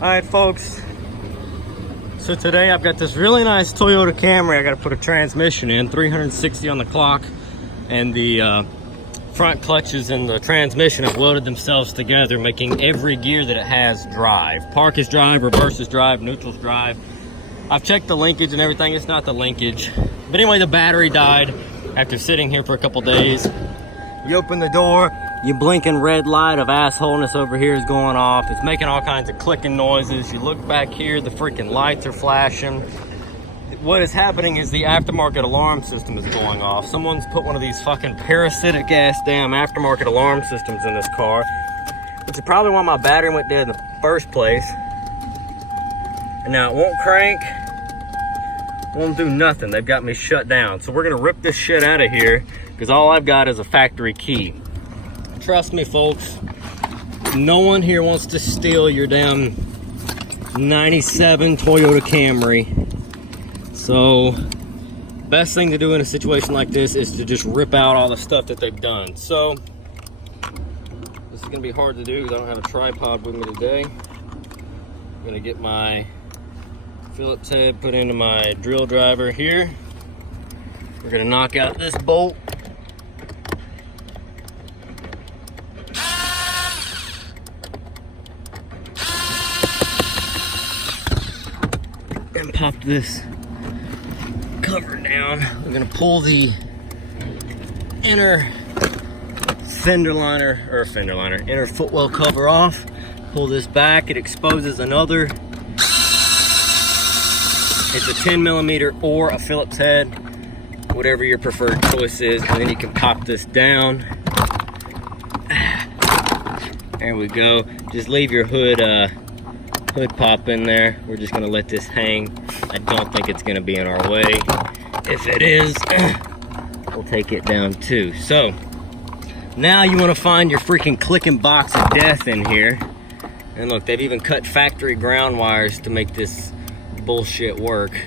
Alright folks, so today I've got this really nice Toyota Camry. I got to put a transmission in, 360 on the clock, and the front clutches and the transmission have welded themselves together, making every gear that it has drive. Park is drive, reverse is drive, neutral's drive. I've checked the linkage and everything, it's not the linkage. But anyway, the battery died after sitting here for a couple days. You open the door, your blinking red light of assholeness over here is going off. It's making all kinds of clicking noises. You look back here, the freaking lights are flashing. What is happening is the aftermarket alarm system is going off. Someone's put one of these fucking parasitic ass damn aftermarket alarm systems in this car, which is probably why my battery went dead in the first place. And now it won't crank, won't do nothing. They've got me shut down. So we're gonna rip this shit out of here because all I've got is a factory key. Trust me folks, no one here wants to steal your damn 97 Toyota Camry. So best thing to do in a situation like this is to just rip out all the stuff that they've done. So this is gonna be hard to do because I don't have a tripod with me today. I'm gonna get my Phillips head put into my drill driver here. We're gonna knock out this bolt. And pop this cover down. We're gonna pull the inner inner footwell cover off. Pull this back, it exposes another. It's a 10mm or a Phillips head, whatever your preferred choice is, and then you can pop this down. There we go. Just leave your hood pop in there. We're just gonna let this hang. I don't think it's gonna be in our way. If it is, we'll take it down too. So now you want to find your freaking clicking box of death in here. And look, they've even cut factory ground wires to make this bullshit work.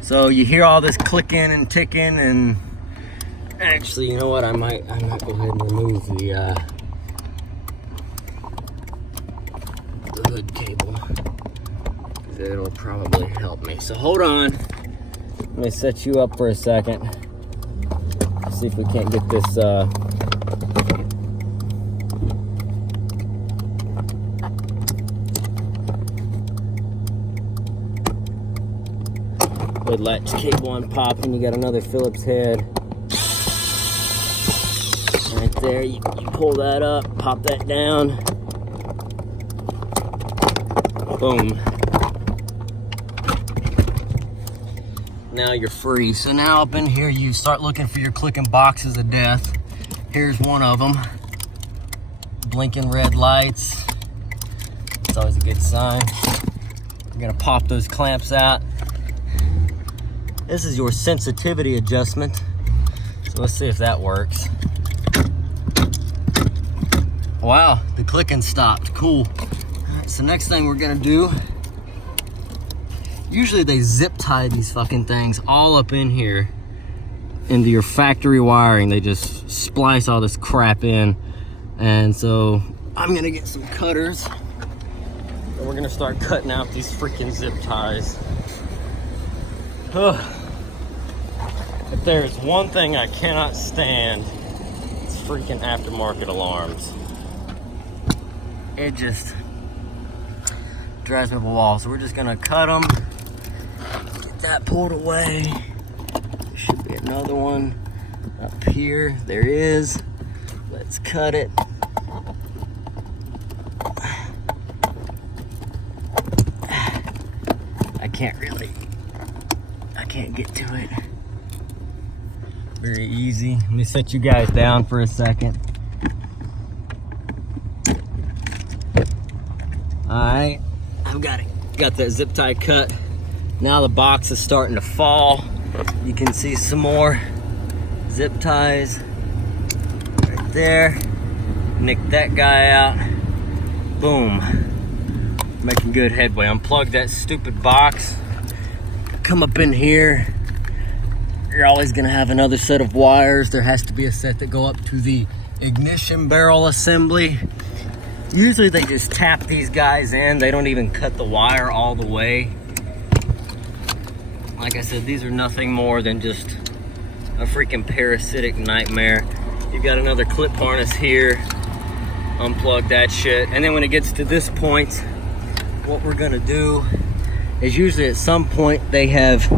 So you hear all this clicking and ticking, and actually, you know what? I might go ahead and remove the hood cable. It'll probably help me. So hold on. Let me set you up for a second. See if we can't get this hood latch cable unpopping. You got another Phillips head right there. You pull that up, pop that down. Boom. Now you're free. So now up in here, you start looking for your clicking boxes of death. Here's one of them. Blinking red lights. It's always a good sign. You're gonna pop those clamps out. This is your sensitivity adjustment. So let's see if that works. Wow, the clicking stopped. Cool. So next thing we're gonna do, usually they zip tie these fucking things all up in here into your factory wiring. They just splice all this crap in. And so I'm gonna get some cutters and we're gonna start cutting out these freaking zip ties. Ugh. If there's one thing I cannot stand, it's freaking aftermarket alarms. It just drives me up a wall. So we're just gonna cut them. Get that pulled away. There should be another one up here. There is. Let's cut it. I can't get to it. Very easy. Let me set you guys down for a second. Alright, I've got it. Got that zip tie cut. Now the box is starting to fall. You can see some more zip ties right there. Nick that guy out. Boom. Making good headway. Unplug that stupid box. Come up in here. You're always gonna have another set of wires. There has to be a set that go up to the ignition barrel assembly. Usually they just tap these guys in. They don't even cut the wire all the way. Like I said, these are nothing more than just a freaking parasitic nightmare. You've got another clip harness here. Unplug that shit. And then when it gets to this point, what we're gonna do is usually at some point they have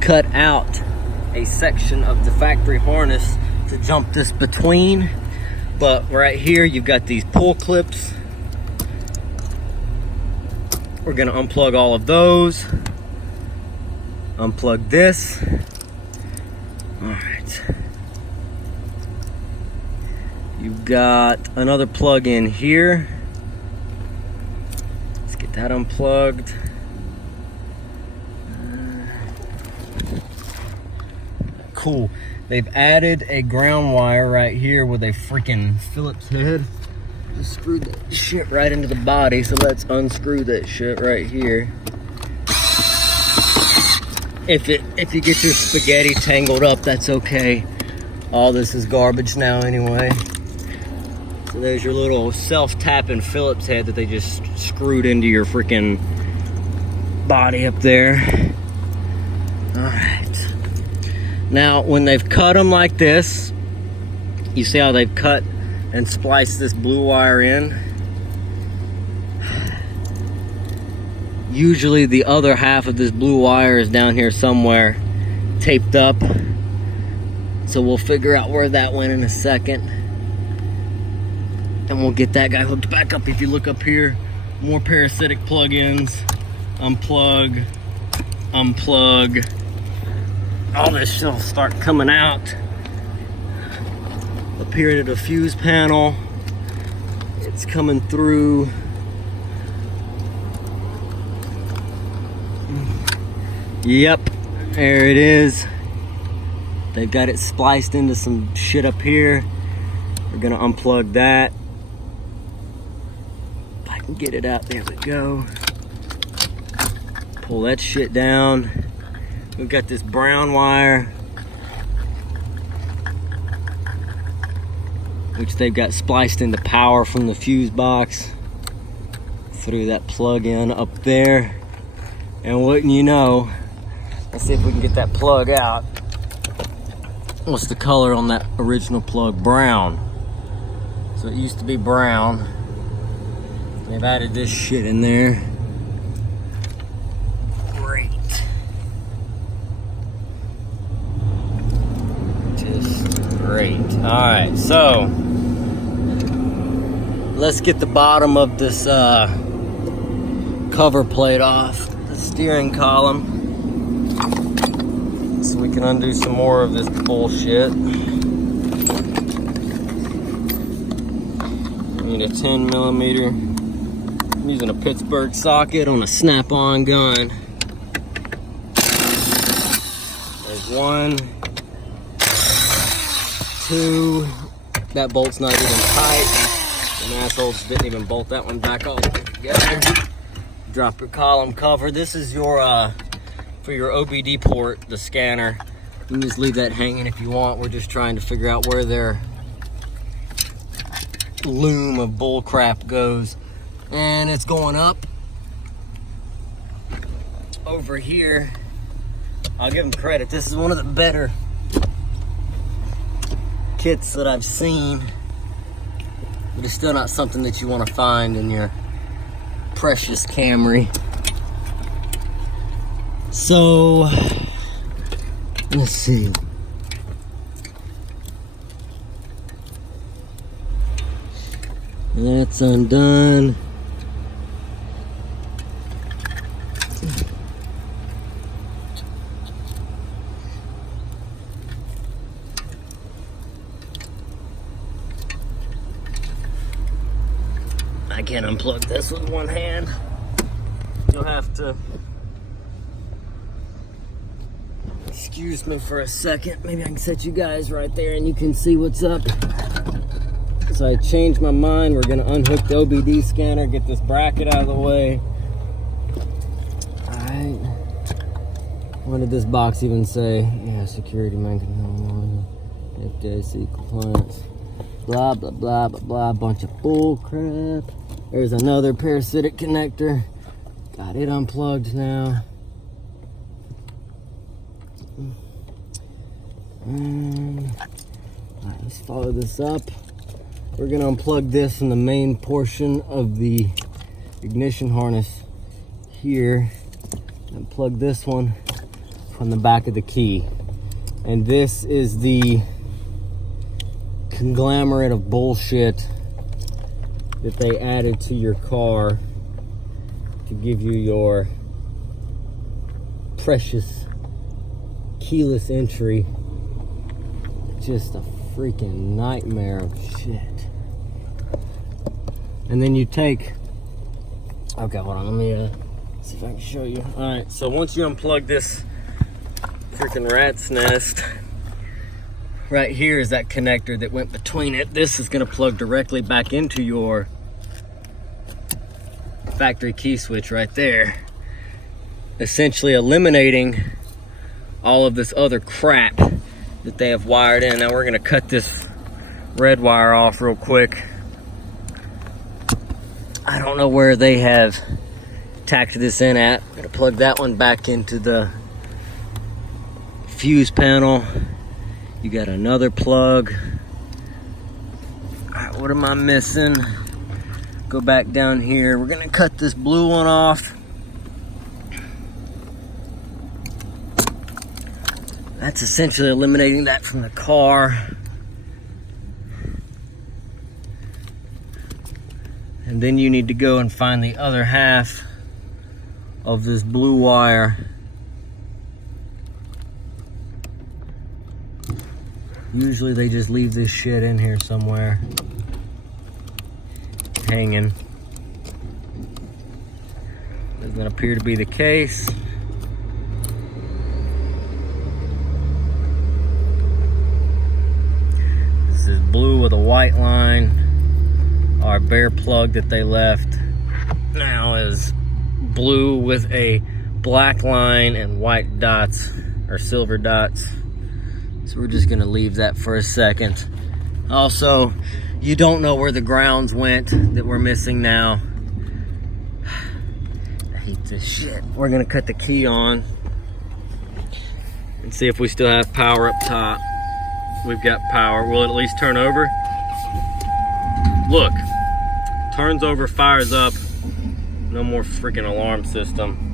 cut out a section of the factory harness to jump this between. But right here, you've got these pull clips. We're gonna unplug all of those. Unplug this. All right. You've got another plug in here. Let's get that unplugged. Cool. They've added a ground wire right here with a freaking Phillips head. Just screwed that shit right into the body, so let's unscrew that shit right here. If you get your spaghetti tangled up, that's okay. All this is garbage now anyway. So there's your little self-tapping Phillips head that they just screwed into your freaking body up there. All right. Now, when they've cut them like this, you see how they've cut and spliced this blue wire in? Usually the other half of this blue wire is down here somewhere, taped up. So we'll figure out where that went in a second. And we'll get that guy hooked back up. If you look up here, more parasitic plug-ins. Unplug, unplug. All this shit will start coming out. Up here to the fuse panel, it's coming through. Yep, there it is. They've got it spliced into some shit up here. We're gonna unplug that. If I can get it out, there we go. Pull that shit down. We've got this brown wire, which they've got spliced into power from the fuse box through that plug-in up there. And wouldn't you know, let's see if we can get that plug out. What's the color on that original plug? Brown. So it used to be brown. They've added this shit in there. Great. Just great. Alright, so let's get the bottom of this cover plate off the steering column so we can undo some more of this bullshit. Need a 10mm. I'm using a Pittsburgh socket on a snap-on gun. There's one, two. That bolt's not even tight. Them assholes didn't even bolt that one back all the way together. Drop your column cover. This is your for your OBD port, the scanner. You can just leave that hanging if you want. We're just trying to figure out where their loom of bull crap goes. And it's going up. Over here, I'll give them credit. This is one of the better kits that I've seen. But it's still not something that you want to find in your precious Camry. So, let's see. That's undone. I can't unplug this with one hand. You'll have to excuse me for a second. Maybe I can set you guys right there and you can see what's up. So I changed my mind. We're gonna unhook the OBD scanner, get this bracket out of the way. All right. What did this box even say? Yeah, security man control, FDIC compliance, blah, blah, blah, blah, blah, bunch of bull crap. There's another parasitic connector. Got it unplugged now. Alright, let's follow this up. We're gonna unplug this in the main portion of the ignition harness here and plug this one from the back of the key. And this is the conglomerate of bullshit that they added to your car to give you your precious keyless entry. Just a freaking nightmare of shit. And then you take, okay, hold on, let me see if I can show you. All right, so once you unplug this freaking rat's nest, right here is that connector that went between it. This is gonna plug directly back into your factory key switch right there, essentially eliminating all of this other crap that they have wired in. Now we're gonna cut this red wire off real quick. I don't know where they have tacked this in at. I'm gonna plug that one back into the fuse panel. You got another plug. All right, what am I missing? Go back down here. We're gonna cut this blue one off. That's essentially eliminating that from the car. And then you need to go and find the other half of this blue wire. Usually they just leave this shit in here somewhere, hanging. Doesn't appear to be the case. This is blue with a white line. Our bare plug that they left now is blue with a black line and white dots, or silver dots. So we're just gonna leave that for a second. Also, you don't know where the grounds went that we're missing now. I hate this shit. We're gonna cut the key on and see if we still have power up top. We've got power. Will it at least turn over? Look, turns over, fires up. No more freaking alarm system.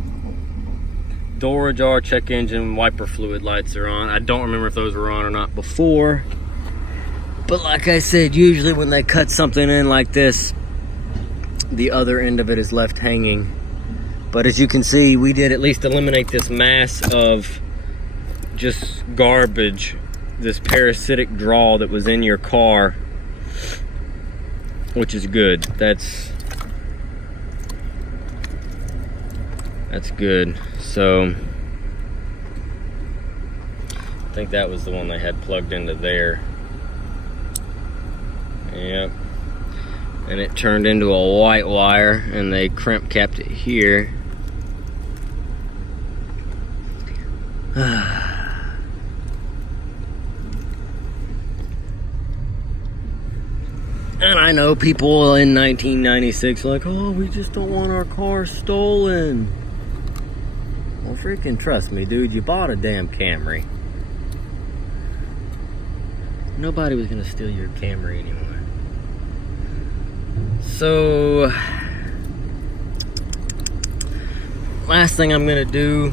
Door ajar, check engine, wiper fluid lights are on. I don't remember if those were on or not before. But like I said, usually when they cut something in like this, the other end of it is left hanging. But as you can see, we did at least eliminate this mass of just garbage, this parasitic draw that was in your car, which is good. That's good. So I think that was the one they had plugged into there. Yep. And it turned into a white wire, and they crimp capped it here. And I know people in 1996 are like, oh, we just don't want our car stolen. Well, freaking trust me, dude, you bought a damn Camry. Nobody was gonna steal your Camry anyway. So, last thing I'm gonna do,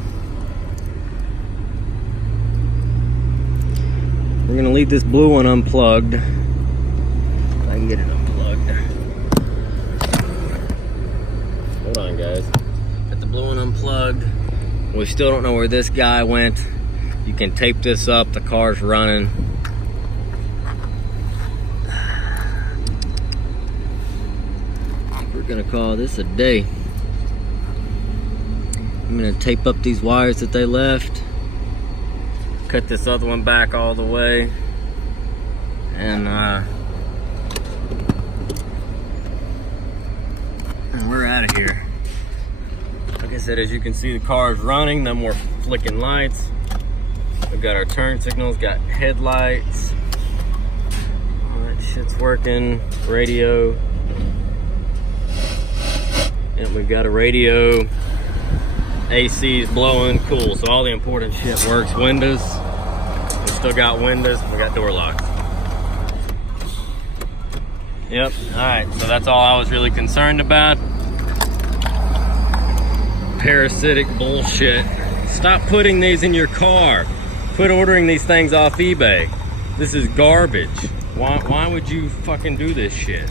we're gonna leave this blue one unplugged. If I can get it unplugged. Hold on, guys. Got the blue one unplugged. We still don't know where this guy went. You can tape this up, the car's running. We're gonna call this a day. I'm gonna tape up these wires that they left. Cut this other one back all the way. And we're out of here. Like I said, as you can see, the car's running, no more flicking lights. We've got our turn signals, got headlights. All that shit's working, radio. And we've got a radio. AC is blowing, cool. So all the important shit works. Windows, we still got windows. We got door locks. Yep. All right. So that's all I was really concerned about. Parasitic bullshit. Stop putting these in your car. Quit ordering these things off eBay. This is garbage. Why would you fucking do this shit?